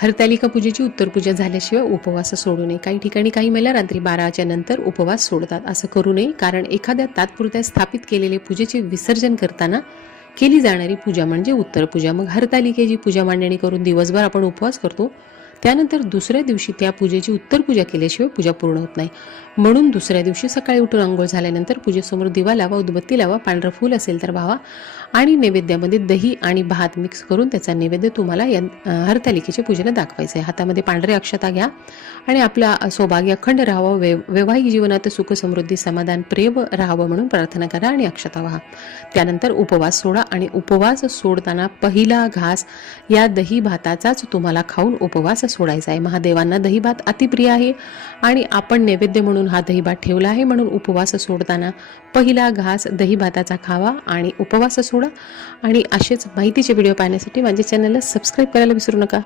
हरतालिका पूजेची उत्तर पूजा झाल्याशिवाय उपवास सोडू नये। काही ठिकाणी काही महिला रात्री 12च्या नंतर उपवास सोडतात। असं करू नये, कारण एखाद्या तात्पुरत्या स्थापित केलेले पूजेचे विसर्जन करताना केली जाणारी पूजा म्हणजे उत्तर पूजा। मग हरतालिकेची पूजा मांडणी करून दिवसभर आपण उपवास करतो, त्यानंतर दुसऱ्या दिवशी त्या पूजेची उत्तर पूजा केल्याशिवाय पूजा पूर्ण होत नाही। म्हणून दुसऱ्या दिवशी सकाळी उठून अंघोळ झाल्यानंतर पूजेसमोर दिवा लावा, उदबत्ती लावा, पांढरं फूल असेल तर वाहा आणि नैवेद्यामध्ये दही आणि भात मिक्स करून त्याचा नैवेद्य तुम्हाला या हरतालिकेच्या पूजेला दाखवायचा आहे। हातामध्ये पांढरे अक्षता घ्या आणि आपला सौभाग्य अखंड राहावं, वैवाहिक जीवनात सुख समृद्धी समाधान प्रेम राहावं म्हणून प्रार्थना करा आणि अक्षता वाहा। त्यानंतर उपवास सोडा आणि उपवास सोडताना पहिला घास या दही भाताचाच तुम्हाला खाऊन उपवास सोडायचा आहे। महादेवांना दही भात अतिप्रिय आहे आणि आपण नैवेद्य म्हणून हा दही भात ठेवला आहे, म्हणून उपवास सोडताना पहिला घास दही भाताचा खावा आणि उपवास सोडा। आणि असेच माहितीचे व्हिडिओ पाहण्यासाठी माझ्या चॅनलला सबस्क्राईब करायला विसरू नका।